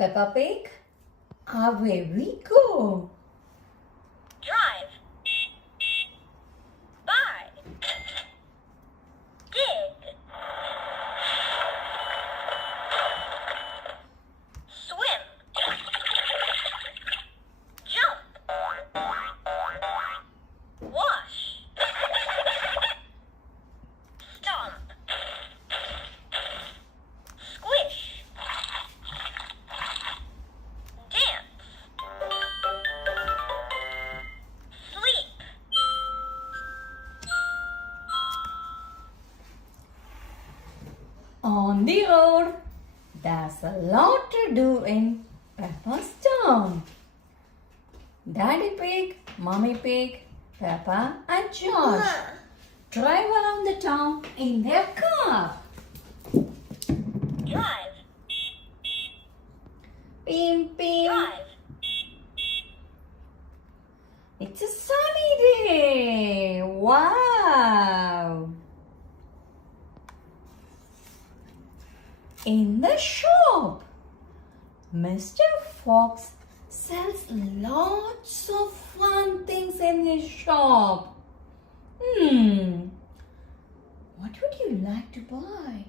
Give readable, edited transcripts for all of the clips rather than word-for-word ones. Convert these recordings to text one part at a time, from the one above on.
Peppa Pig, away we go. Drive. Buy. Dig. Swim. Jump. Wash. Stomp. Squish. Dance. Sleep. On the road, there's a lot to do in Peppa's town. Daddy Pig, Mommy Pig, Peppa and George drive around the town in their car. Drive. Beam, beam. Drive. It's a sunny day. Wow. In the shop, Mr. Fox sells lots of fun things in his shop. What would you like to buy?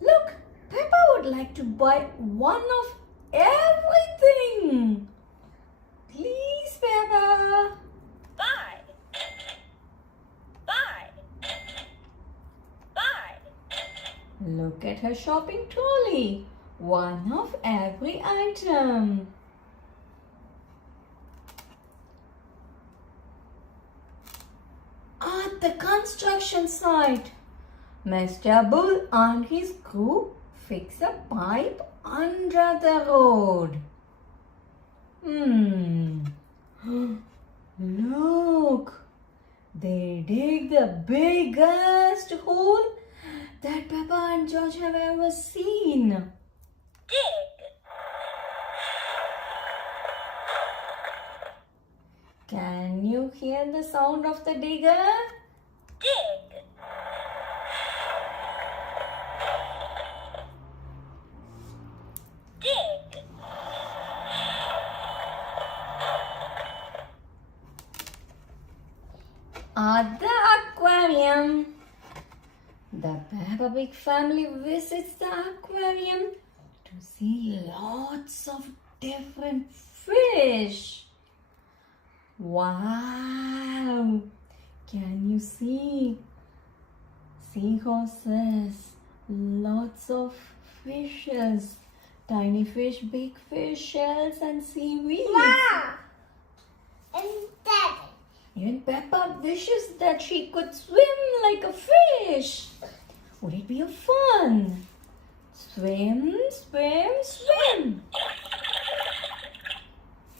Look, Peppa would like to buy one of everything. Please, Peppa. Buy. Buy. Buy. Look at her shopping trolley. One of every item. At the construction site, Mr. Bull and his crew fix a pipe under the road. Look, they dig the biggest hole that Peppa and George have ever seen. Dig. Can you hear the sound of the digger? Dig. Dig. At the aquarium, the Peppa Pig family visits the aquarium to see lots of different fish. Wow! Can you see seahorses? Lots of fishes. Tiny fish, big fish, shells and seaweed. And Daddy. Even Peppa wishes that she could swim like a fish. Would it be a fun? Swim, swim, swim.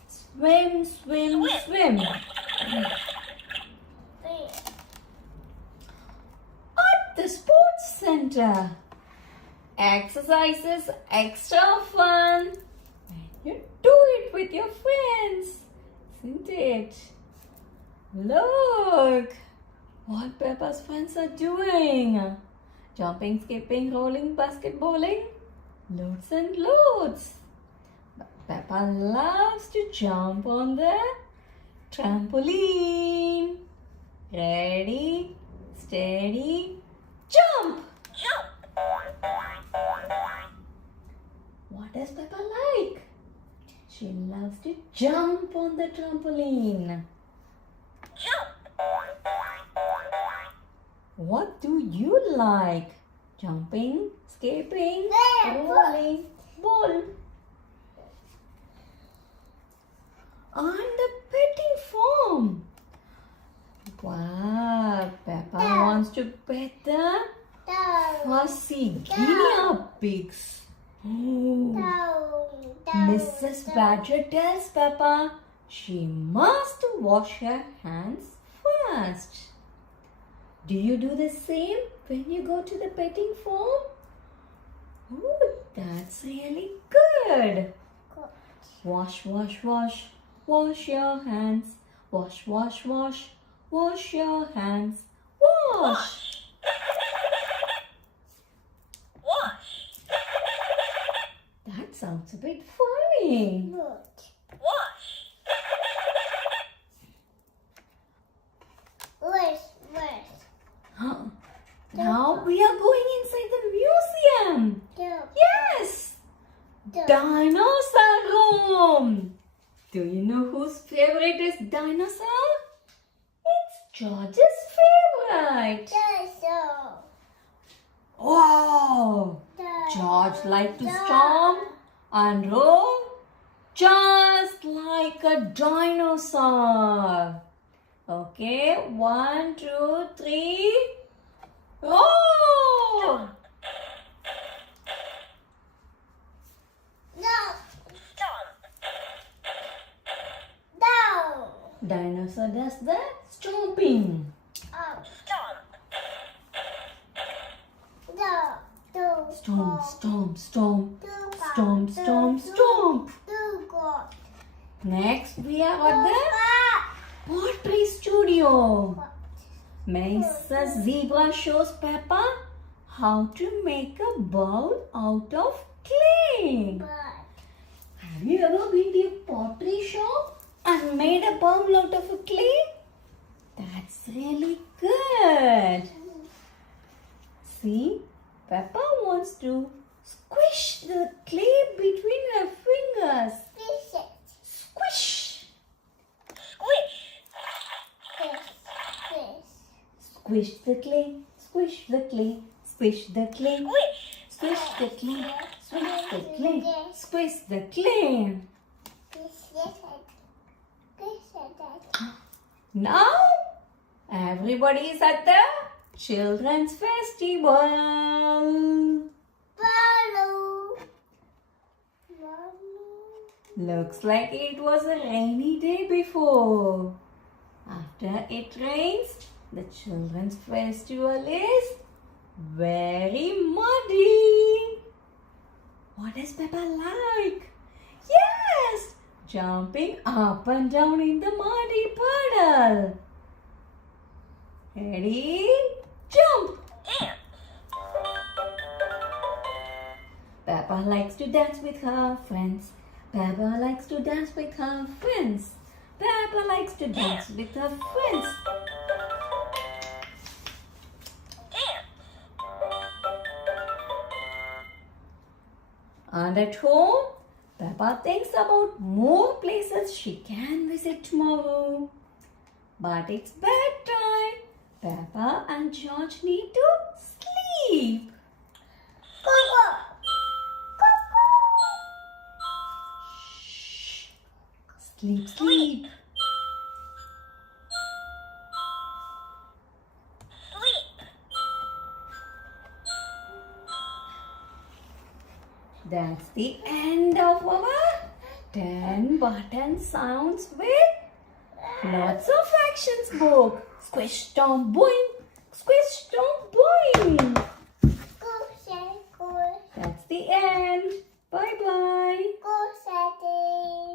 Swim, swim, swim. At the sports center, exercise is extra fun when you do it with your friends, isn't it? Look what Peppa's friends are doing. Jumping, skipping, rolling, basketballing, loads and loads. But Peppa loves to jump on the trampoline. Ready, steady, jump! Jump. What does Peppa like? She loves to jump on the trampoline. Jump. What do you like? Jumping, skipping, rolling, ball. And the petting farm. Wow, Peppa wants to pet the fussy guinea pigs. Oh. Mrs. Badger tells Peppa she must wash her hands first. Do you do the same when you go to the petting farm? Oh, that's really good. Wash, wash, wash. Wash your hands. Wash, wash, wash. Wash your hands. Wash. sounds a bit funny. Look. Wash. Where's? Now we are going inside the museum. Yes! Dinosaur room. Do you know whose favorite is dinosaur? It's George's favorite. Wow! George liked to stomp and roll just like a dinosaur. Okay, 1, 2, 3. Roll! Stomp. Dinosaur does the stomping. Stomp. Stomp, stomp, stomp. Stomp, stomp, stomp. Next, we are at the pottery studio. Mrs. Zebra shows Peppa how to make a bowl out of clay. Have you ever been to a pottery shop and made a bowl out of a clay? That's really good. See, Peppa wants to squish the clay between her fingers. Squish. Squish the clay, squish the clay, squish the clay, squish the clay, squish the clay, squish the clay. Now everybody is at the children's festival. Looks like it was a rainy day before. After it rains, the children's festival is very muddy. What does Peppa like? Yes! Jumping up and down in the muddy puddle. Ready? Jump! Dance. Peppa likes to dance with her friends. Peppa likes to dance with her friends. Peppa likes to dance with her friends. And at home, Peppa thinks about more places she can visit tomorrow. But it's bedtime. Peppa and George need to sleep. Shh. Sleep, sleep. That's the end of our 10 button sounds with lots of actions book. Squish, stomp, boing.